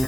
Ve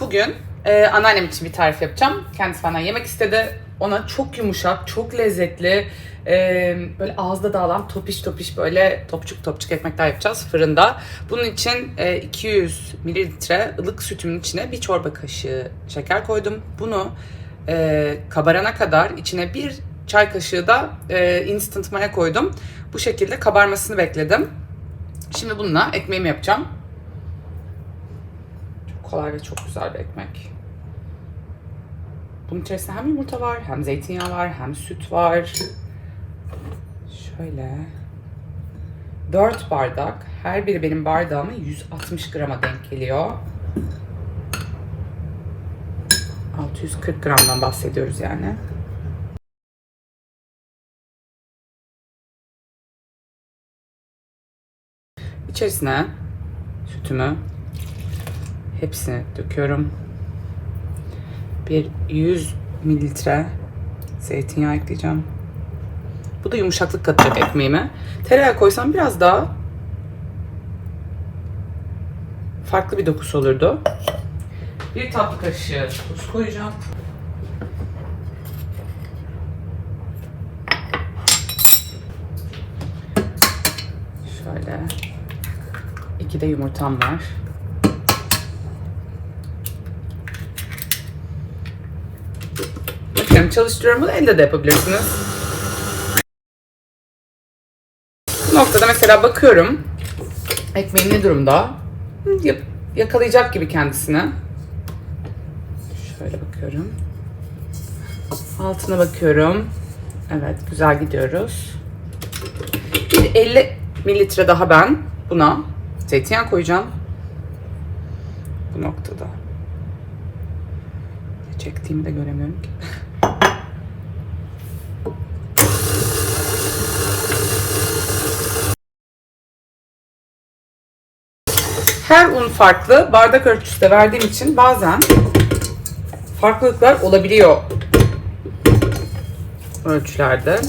bugün e, anneannem için bir tarif yapacağım. Kendisi benden yemek istedi. Ona çok yumuşak, çok lezzetli, e, böyle ağızda dağılan topiş topiş böyle topçuk topçuk ekmekler yapacağız fırında. Bunun için e, 200 mililitre ılık sütümün içine bir çorba kaşığı şeker koydum. Bunu e, kabarana kadar içine bir çay kaşığı da e, instant maya koydum. Bu şekilde kabarmasını bekledim. Şimdi bununla ekmeğimi yapacağım. Çok kolay ve çok güzel bir ekmek. Bunun içerisinde hem yumurta var, hem zeytinyağı var, hem süt var. Şöyle. 4 bardak. Her biri benim bardağıma 160 grama denk geliyor. 640 gramdan bahsediyoruz yani. İçerisine sütümü hepsini döküyorum. Bir 100 mililitre zeytinyağı ekleyeceğim. Bu da yumuşaklık katacak ekmeğime. Tereyağı koysam biraz daha farklı bir dokusu olurdu. Bir tatlı kaşığı tuz koyacağım. Şöyle. iki de yumurtam var. Bakın çalıştırıyorum bunu elde de yapabilirsiniz. Bu noktada mesela bakıyorum ekmeğin ne durumda? Yakalayacak gibi kendisine. Şöyle bakıyorum. Altına bakıyorum. Evet güzel gidiyoruz. Bir 50 mililitre daha ben buna zeytinyağı koyacağım. Bu noktada. Çektiğimi de göremiyorum ki. Her un farklı. Bardak ölçüsü de verdiğim için bazen farklılıklar olabiliyor ölçülerde.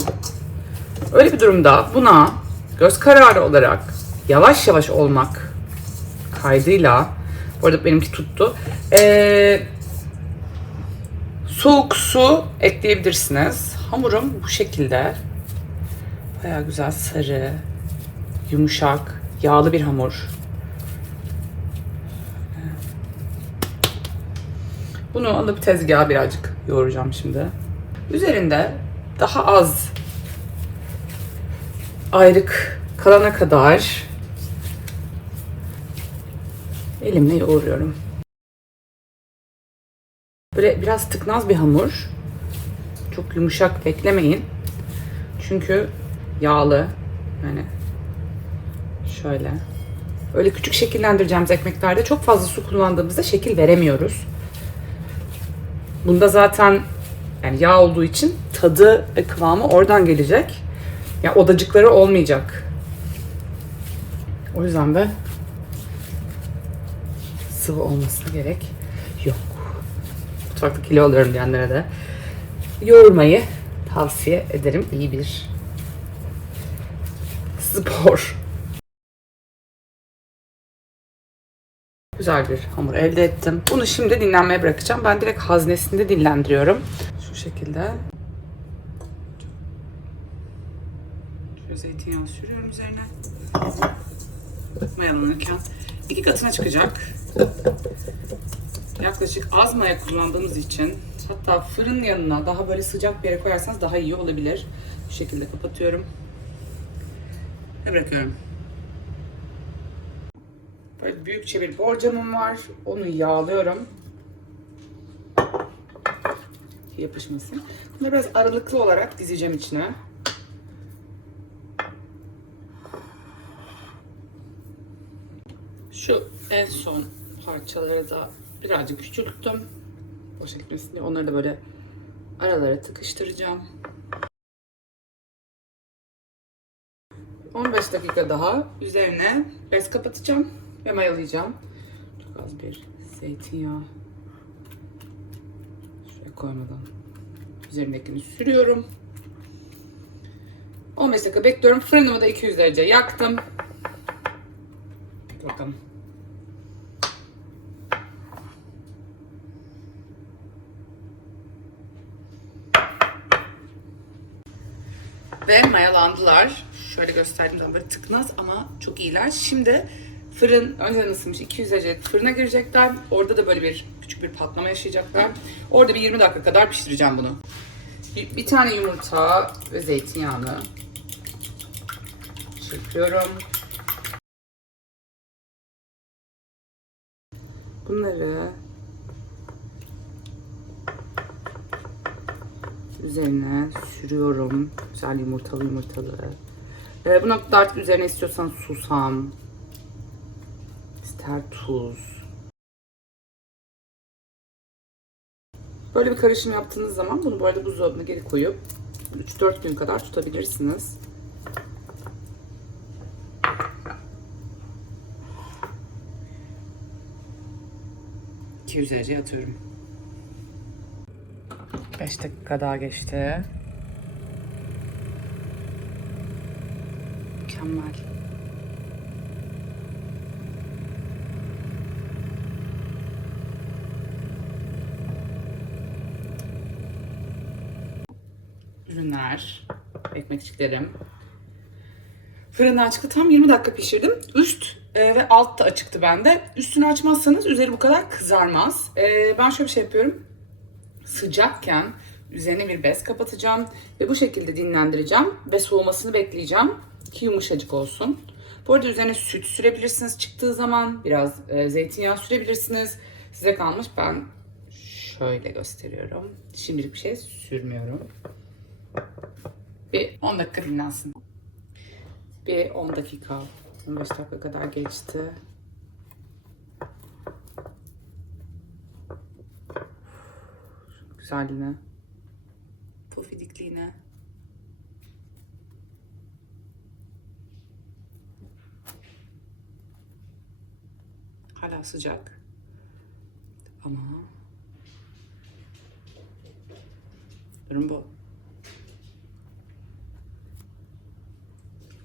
Öyle bir durumda buna göz kararı olarak yavaş yavaş olmak kaydıyla bu arada benimki tuttu. Ee, soğuk su ekleyebilirsiniz. Hamurum bu şekilde. Baya güzel sarı, yumuşak, yağlı bir hamur. Bunu alıp tezgaha birazcık yoğuracağım şimdi. Üzerinde daha az ayrık kalana kadar elimle yoğuruyorum. Böyle biraz tıknaz bir hamur. Çok yumuşak beklemeyin. Çünkü yağlı. Yani şöyle. Öyle küçük şekillendireceğimiz ekmeklerde çok fazla su kullandığımızda şekil veremiyoruz. Bunda zaten yani yağ olduğu için tadı ve kıvamı oradan gelecek. Yani odacıkları olmayacak. O yüzden de sıvı olmasına gerek yok. Mutfakta kilo alıyorum diyenlere de yoğurmayı tavsiye ederim. İyi bir spor. Güzel bir hamur elde ettim. Bunu şimdi dinlenmeye bırakacağım. Ben direkt haznesinde dinlendiriyorum. Şu şekilde. Şöyle zeytinyağı sürüyorum üzerine. Mayalanırken iki katına çıkacak. Yaklaşık az maya kullandığımız için hatta fırın yanına daha böyle sıcak bir yere koyarsanız daha iyi olabilir. Bu şekilde kapatıyorum. Ve bırakıyorum. Böyle büyükçe bir borcamım var. Onu yağlıyorum. Yapışmasın. Bunu biraz aralıklı olarak dizeceğim içine. Şu en son parçaları da birazcık küçülttüm. Boş etmesin diye. Onları da böyle aralara tıkıştıracağım. 15 dakika daha üzerine bez kapatacağım ve mayalayacağım. Çok az bir zeytinyağı şuraya koymadan üzerindekini sürüyorum. 15 dakika bekliyorum. Fırınımı da 200 derece yaktım. Bakalım. Ve mayalandılar. Şöyle gösterdiğim zaman böyle tıknaz ama çok iyiler. Şimdi fırın önceden ısınmış 200 derece fırına girecekler. Orada da böyle bir küçük bir patlama yaşayacaklar. Orada bir 20 dakika kadar pişireceğim bunu. Bir, bir tane yumurta ve zeytinyağını çırpıyorum. Bunları üzerine sürüyorum. Güzel yumurtalı yumurtalı. Ee, bu noktada artık üzerine istiyorsan susam, ister tuz. Böyle bir karışım yaptığınız zaman bunu bu arada buzdolabına geri koyup 3-4 gün kadar tutabilirsiniz. dereceye atıyorum. 5 dakika daha geçti. Mükemmel. Ürünler, ekmekçiklerim. Fırından çıktı. Tam 20 dakika pişirdim. Üst e, ve alt da açıktı bende. Üstünü açmazsanız üzeri bu kadar kızarmaz. E, ben şöyle bir şey yapıyorum sıcakken üzerine bir bez kapatacağım ve bu şekilde dinlendireceğim ve soğumasını bekleyeceğim ki yumuşacık olsun. Bu arada üzerine süt sürebilirsiniz çıktığı zaman. Biraz e, zeytinyağı sürebilirsiniz. Size kalmış. Ben şöyle gösteriyorum. Şimdilik bir şey sürmüyorum. Bir 10 dakika dinlensin. Bir 10 dakika, 15 dakika kadar geçti. güzelliğine, pofidikliğine. Hala sıcak. Ama durum bu.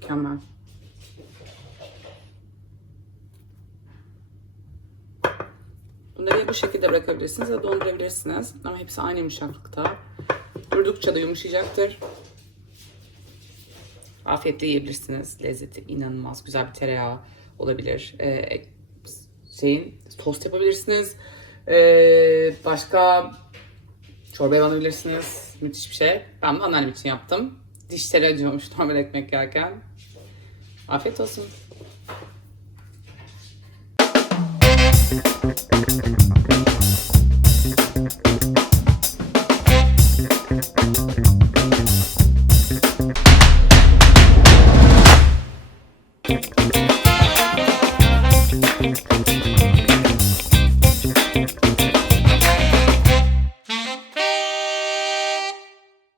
Mükemmel. Bunları ya bu şekilde bırakabilirsiniz ya dondurabilirsiniz. Ama hepsi aynı yumuşaklıkta. Durdukça da yumuşayacaktır. Afiyetle yiyebilirsiniz. Lezzeti inanılmaz güzel bir tereyağı olabilir. Ee, şeyin tost yapabilirsiniz. Ee, başka çorba yapabilirsiniz. Müthiş bir şey. Ben bunu anneannem için yaptım. Dişleri acıyormuş normal ekmek yerken. Afeito assim. Thank